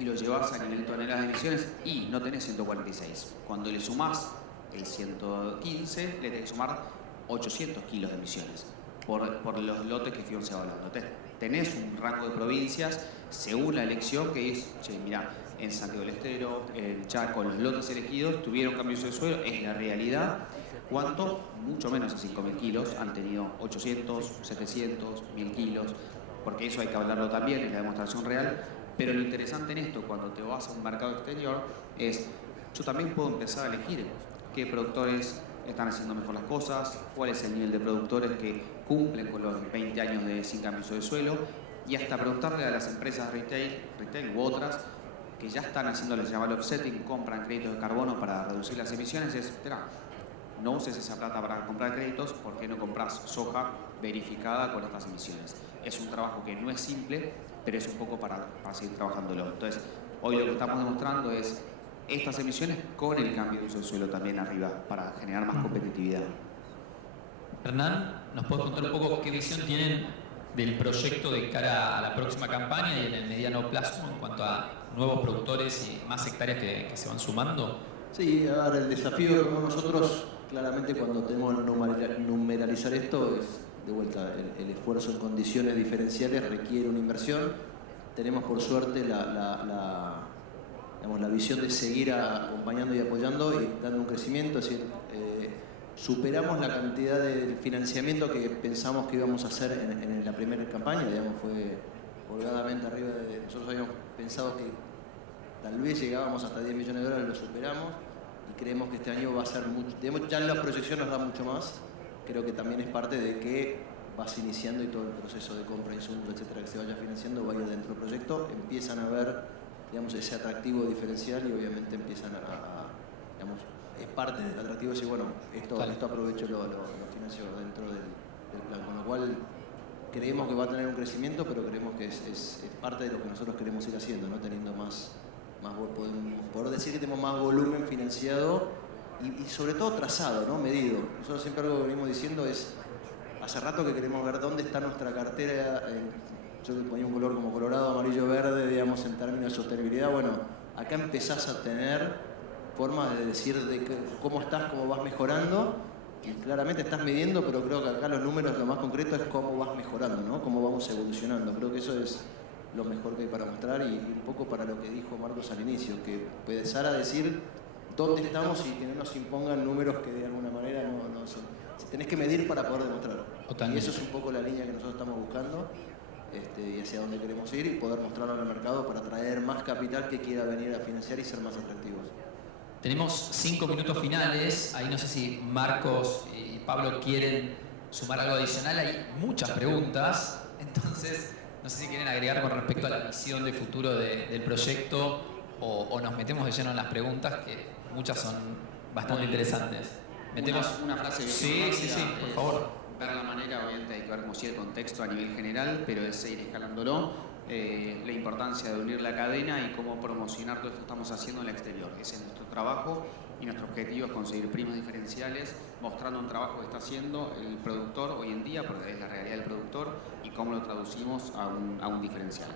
y lo llevas a nivel toneladas de emisiones y no tenés 146. Cuando le sumás el 115, le tenés que sumar 800 kilos de emisiones por los lotes que fuimos evaluando. Tenés un rango de provincias según la elección que es, che, mirá, en Santiago del Estero, en Chaco, los lotes elegidos tuvieron cambios de suelo, es la realidad. ¿Cuánto? Mucho menos de 5.000 kilos, han tenido 800, 700, 1.000 kilos, porque eso hay que hablarlo también, es la demostración real. Pero lo interesante en esto, cuando te vas a un mercado exterior, es yo también puedo empezar a elegir qué productores están haciendo mejor las cosas, cuál es el nivel de productores que cumplen con los 20 años de sin cambio de uso de suelo, y hasta preguntarle a las empresas retail u otras que ya están haciendo, les llaman offsetting, compran créditos de carbono para reducir las emisiones, es, espera, no uses esa plata para comprar créditos, ¿por qué no compras soja verificada con estas emisiones? Es un trabajo que no es simple, pero es un poco para seguir trabajándolo. Entonces, hoy lo que estamos demostrando es estas emisiones con el cambio de uso del suelo también arriba, para generar más competitividad. Hernán, ¿nos puedes contar un poco qué visión tienen del proyecto de cara a la próxima campaña y en el mediano plazo en cuanto a nuevos productores y más hectáreas que se van sumando? Sí, ahora el desafío que tenemos nosotros, claramente cuando tenemos que numeralizar esto, es de vuelta el esfuerzo en condiciones diferenciales requiere una inversión. Tenemos por suerte la visión de seguir acompañando y apoyando y dando un crecimiento, es decir, superamos la cantidad de financiamiento que pensamos que íbamos a hacer en la primera campaña, digamos, fue holgadamente arriba de... Nosotros habíamos pensado que tal vez llegábamos hasta 10 millones de dólares, lo superamos y creemos que este año va a ser mucho, digamos, ya en la proyección nos da mucho más, creo que también es parte de que vas iniciando y todo el proceso de compra, insumos, etcétera, que se vaya financiando, va a ir dentro del proyecto, empiezan a ver, digamos, ese atractivo diferencial y obviamente empiezan digamos, es parte del atractivo decir, bueno, esto aprovecho, lo financio dentro del plan, con lo cual creemos que va a tener un crecimiento, pero creemos que es parte de lo que nosotros queremos ir haciendo, ¿no? Teniendo poder decir que tenemos más volumen financiado y sobre todo trazado, ¿no? Medido. Nosotros siempre algo que venimos diciendo es, hace rato que queremos ver dónde está nuestra cartera, yo le ponía un color como colorado, amarillo, verde, digamos, en términos de sostenibilidad. Bueno, acá empezás a tener formas de decir cómo estás, cómo vas mejorando, y claramente estás midiendo, pero creo que acá los números, lo más concreto es cómo vas mejorando, ¿no? Cómo vamos evolucionando. Creo que eso es lo mejor que hay para mostrar y un poco para lo que dijo Marcos al inicio, que empezar a decir dónde estamos y que no nos impongan números que de alguna manera no son. Tenés que medir para poder demostrar. Totalmente. Y eso es un poco la línea que nosotros estamos buscando y hacia dónde queremos ir y poder mostrarlo en el mercado para atraer más capital que quiera venir a financiar y ser más atractivos. Tenemos 5 minutos finales. Ahí no sé si Marcos y Pablo quieren sumar algo adicional. Hay muchas preguntas. Entonces, no sé si quieren agregar con respecto a la visión de futuro del proyecto o nos metemos de lleno en las preguntas, que muchas son bastante interesantes. Metemos una frase que sí, por favor. Ver la manera, obviamente hay que ver como si el contexto a nivel general, pero es seguir escalándolo. La importancia de unir la cadena y cómo promocionar todo esto que estamos haciendo en el exterior. Ese es nuestro trabajo y nuestro objetivo es conseguir primas diferenciales, mostrando un trabajo que está haciendo el productor hoy en día, porque es la realidad del productor, y cómo lo traducimos a un diferencial.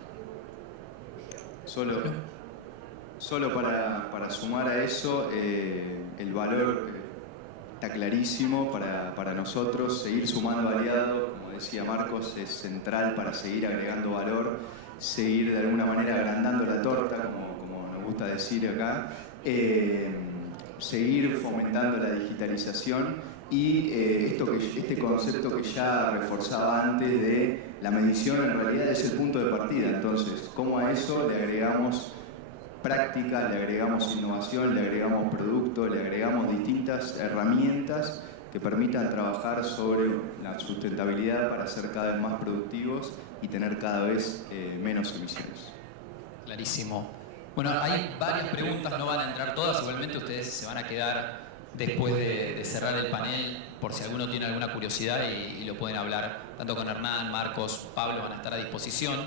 Solo para sumar a eso, el valor está clarísimo para nosotros. Seguir sumando aliados, como decía Marcos, es central para seguir agregando valor, seguir de alguna manera agrandando la torta, como nos gusta decir acá, seguir fomentando la digitalización y este concepto que ya reforzaba antes de la medición en realidad es el punto de partida. Entonces, ¿cómo a eso le agregamos práctica, le agregamos innovación, le agregamos producto, le agregamos distintas herramientas que permitan trabajar sobre la sustentabilidad para ser cada vez más productivos y tener cada vez menos emisiones? Clarísimo. Bueno, hay varias preguntas, no van a entrar todas, igualmente ustedes se van a quedar después de cerrar el panel, por si alguno tiene alguna curiosidad y lo pueden hablar, tanto con Hernán, Marcos, Pablo, van a estar a disposición.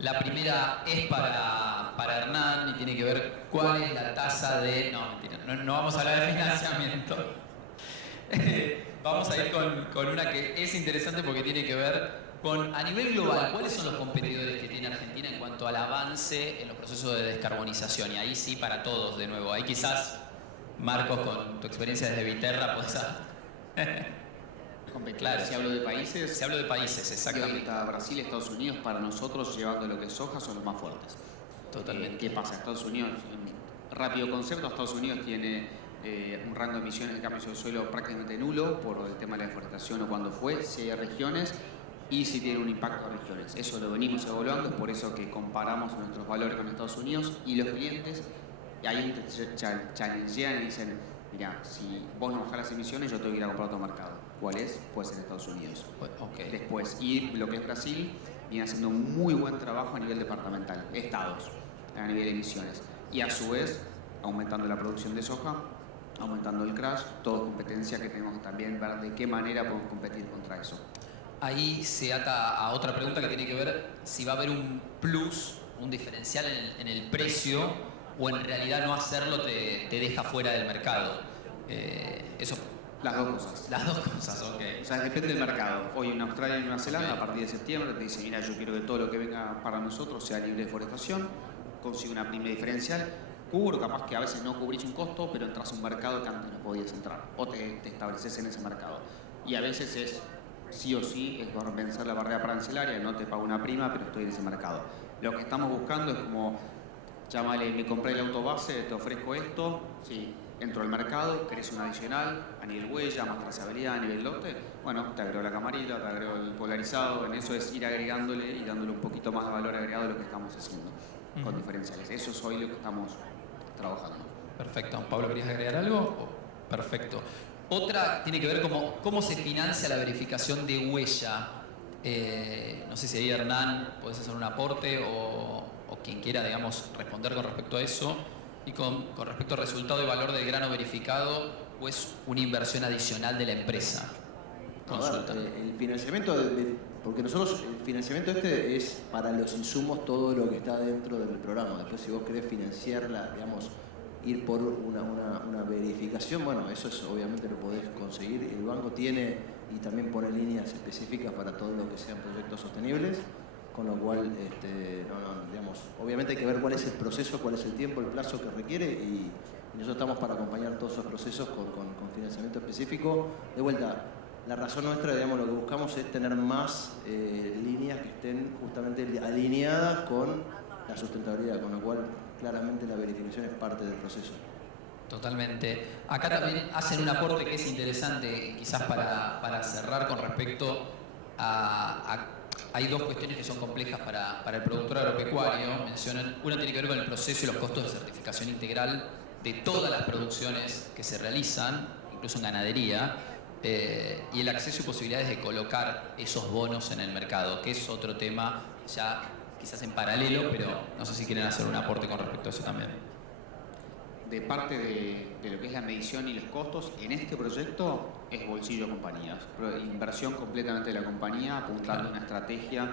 La primera es para Hernán y tiene que ver cuál es la tasa de... No, mentira, no vamos a hablar de financiamiento. Vamos a ir con una que es interesante porque tiene que ver con, a nivel global, ¿cuáles son los competidores que tiene Argentina en cuanto al avance en los procesos de descarbonización? Y ahí sí, para todos, de nuevo. Ahí quizás, Marcos, con tu experiencia desde Viterra, podés... Claro. Si hablo de países... Se habla de países, exactamente. Está Brasil, Estados Unidos, para nosotros, llevando lo que es soja, son los más fuertes. Totalmente. ¿Qué pasa? Estados Unidos, rápido concepto, Estados Unidos tiene un rango de emisiones de cambios de suelo prácticamente nulo por el tema de la deforestación o cuando fue, si hay regiones y si tiene un impacto a regiones. Eso lo venimos evaluando, es por eso que comparamos nuestros valores con Estados Unidos y los clientes ahí challengean y dicen, mira, si vos no bajás las emisiones, yo tengo que ir a comprar otro mercado. ¿Cuál es? Pues en Estados Unidos. Okay. Después, y lo que es Brasil, viene haciendo un muy buen trabajo a nivel departamental, estados, a nivel de emisiones. Y a su vez, aumentando la producción de soja, aumentando el crush, todo competencia que tenemos que también ver de qué manera podemos competir contra eso. Ahí se ata a otra pregunta que tiene que ver si va a haber un plus, un diferencial en el precio o en realidad no hacerlo te deja fuera del mercado. Eso. Las dos cosas. Las dos cosas, ok. O sea, depende del mercado. Hoy en Australia y Nueva Zelanda, a partir de septiembre, te dice, mira, yo quiero que todo lo que venga para nosotros sea libre de deforestación, consigue una prima diferencial, cubro, capaz que a veces no cubrís un costo, pero entras a un mercado que antes no podías entrar, o te estableces en ese mercado. Y a veces es sí o sí, es por vencer la barrera arancelaria, no te pago una prima, pero estoy en ese mercado. Lo que estamos buscando es como, llámale, me compré el auto base, te ofrezco esto, sí, entro al mercado, querés un adicional, a nivel huella, más trazabilidad, a nivel lote, bueno, te agrego la camarita, te agrego el polarizado, en eso es ir agregándole y dándole un poquito más de valor agregado a lo que estamos haciendo con diferenciales. Eso es hoy lo que estamos trabajando. Perfecto. Pablo, ¿querías agregar algo? Perfecto. Otra tiene que ver cómo se financia la verificación de huella. No sé si ahí, Hernán, podés hacer un aporte o quien quiera, digamos, responder con respecto a eso. Y con respecto al resultado y valor del grano verificado, ¿o es una inversión adicional de la empresa? Consulta. El financiamiento, porque nosotros, el financiamiento es para los insumos todo lo que está dentro del programa. Después, si vos querés financiarla, digamos, ir por una verificación, bueno, eso es, obviamente lo podés conseguir. El banco tiene y también pone líneas específicas para todo lo que sean proyectos sostenibles. Con lo cual, digamos, obviamente hay que ver cuál es el proceso, cuál es el tiempo, el plazo que requiere y nosotros estamos para acompañar todos esos procesos con financiamiento específico. De vuelta, la razón nuestra, digamos, lo que buscamos es tener más líneas que estén justamente alineadas con la sustentabilidad, con lo cual claramente la verificación es parte del proceso. Totalmente. Acá también hacen un aporte que es interesante, quizás para cerrar con respecto hay dos cuestiones que son complejas para el productor agropecuario. Mencionan, una tiene que ver con el proceso y los costos de certificación integral de todas las producciones que se realizan, incluso en ganadería, y el acceso y posibilidades de colocar esos bonos en el mercado, que es otro tema ya quizás en paralelo, pero no sé si quieren hacer un aporte con respecto a eso también. De parte de lo que es la medición y los costos, en este proyecto es bolsillo de compañías, inversión completamente de la compañía, apuntando a una estrategia,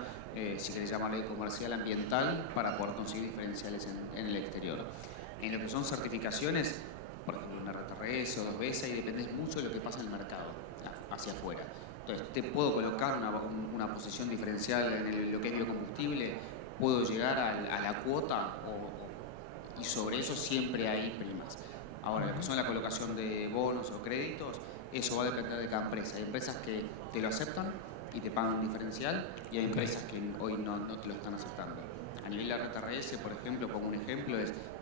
si querés llamarle comercial ambiental, para poder conseguir diferenciales en el exterior. En lo que son certificaciones, por ejemplo, una RTRS o 2BS, y depende mucho de lo que pasa en el mercado, hacia afuera. Entonces, te puedo colocar una posición diferencial en lo que es biocombustible, puedo llegar a la cuota y sobre eso siempre hay primas. Ahora, lo que son la colocación de bonos o créditos, eso va a depender de cada empresa. Hay empresas que te lo aceptan y te pagan un diferencial, y hay empresas que hoy no te lo están aceptando. A nivel de RTRS, por ejemplo, como un ejemplo,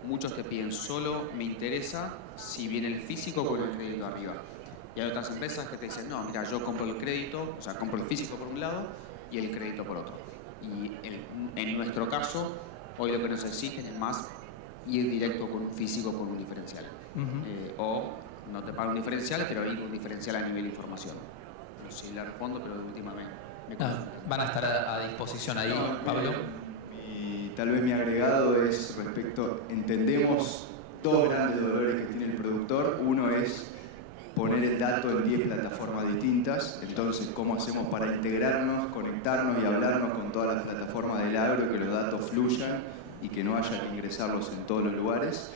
muchos te piden solo me interesa si viene el físico con el crédito arriba. Y hay otras empresas que te dicen, no, mira, yo compro el crédito, o sea, compro el físico por un lado y el crédito por otro. Y en nuestro caso, hoy lo que nos exigen es más ir directo con un físico con un diferencial. O no te pagan un diferencial, pero ir un diferencial a nivel de información. No sé si le respondo, pero de última me van a estar a disposición ahí, Pablo. Y tal vez mi agregado es respecto, entendemos dos grandes dolores que tiene el productor. Uno es poner el dato en 10 plataformas distintas, entonces cómo hacemos para integrarnos, conectarnos y hablarnos con todas las plataformas del agro, que los datos fluyan y que no haya que ingresarlos en todos los lugares.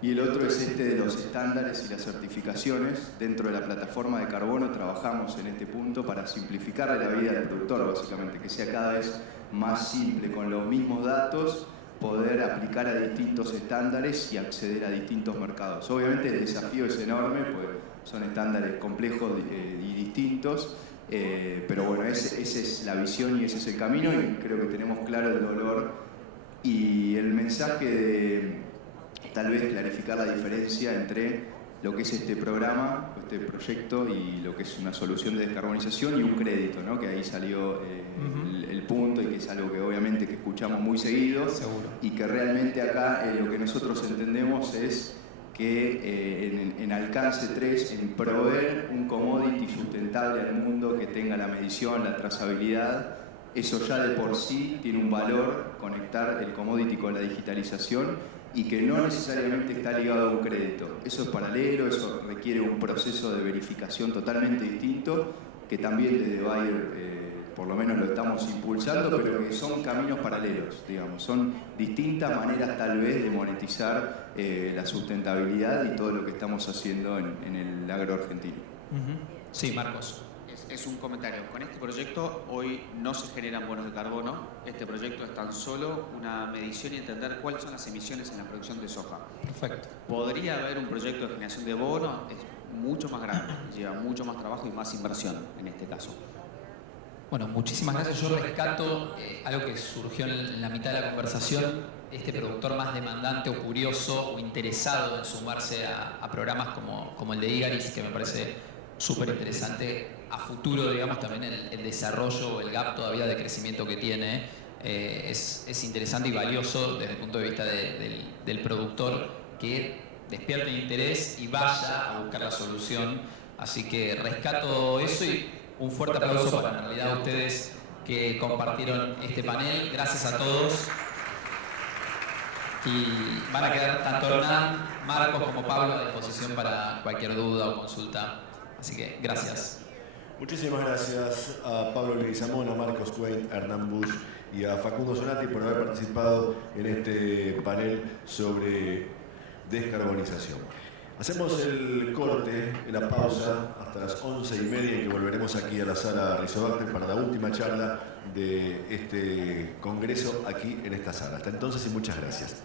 Y el otro es de los estándares y las certificaciones. Dentro de la plataforma de carbono trabajamos en este punto para simplificarle la vida al productor, básicamente, que sea cada vez más simple, con los mismos datos, poder aplicar a distintos estándares y acceder a distintos mercados. Obviamente el desafío es enorme, pues son estándares complejos y distintos, pero bueno, esa es la visión y ese es el camino, y creo que tenemos claro el dolor y el mensaje de tal vez clarificar la diferencia entre lo que es este programa, este proyecto, y lo que es una solución de descarbonización y un crédito, ¿no? Que ahí salió el punto, y que es algo que obviamente que escuchamos muy seguido. Seguro. Y que realmente acá lo que nosotros entendemos es que en alcance 3, en proveer un commodity sustentable al mundo que tenga la medición, la trazabilidad, eso ya de por sí tiene un valor, conectar el commodity con la digitalización, y que no necesariamente está ligado a un crédito. Eso es paralelo, eso requiere un proceso de verificación totalmente distinto, que también desde Bayer por lo menos lo estamos impulsando, pero que son caminos paralelos, digamos. Son distintas maneras tal vez de monetizar la sustentabilidad y todo lo que estamos haciendo en el agro argentino. Sí, Marcos. Es un comentario. Con este proyecto hoy no se generan bonos de carbono. Este proyecto es tan solo una medición y entender cuáles son las emisiones en la producción de soja. Perfecto. Podría haber un proyecto de generación de bonos, es mucho más grande, lleva mucho más trabajo y más inversión en este caso. Bueno, muchísimas gracias. Yo rescato algo que surgió en la mitad de la conversación, este productor más demandante o curioso o interesado en sumarse a programas como el de Igaris, que me parece súper interesante a futuro, digamos, también el desarrollo o el gap todavía de crecimiento que tiene. Es interesante y valioso desde el punto de vista del productor, que despierte el interés y vaya a buscar la solución. Así que rescato eso, y un fuerte aplauso para en realidad ustedes que compartieron este panel. Gracias a todos. Y van a quedar tanto Hernán, Marcos como Pablo a disposición para cualquier duda o consulta. Así que gracias. Muchísimas gracias a Pablo Leguizamón, a Marcos Quain, a Hernán Busch y a Facundo Zonati por haber participado en este panel sobre descarbonización. Hacemos el corte, la pausa, hasta las 11:30, en que volveremos aquí a la sala Rizobacter para la última charla de este congreso aquí en esta sala. Hasta entonces y muchas gracias.